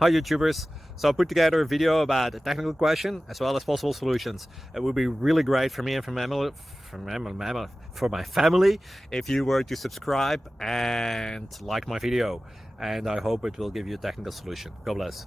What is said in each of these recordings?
Hi YouTubers! So I put together a video about a technical question as well as possible solutions. It would be really great for me and for my family if you were to subscribe and like my video, and I hope it will give you a technical solution. God bless.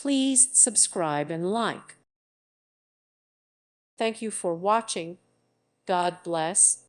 Please subscribe and like. Thank you for watching. God bless.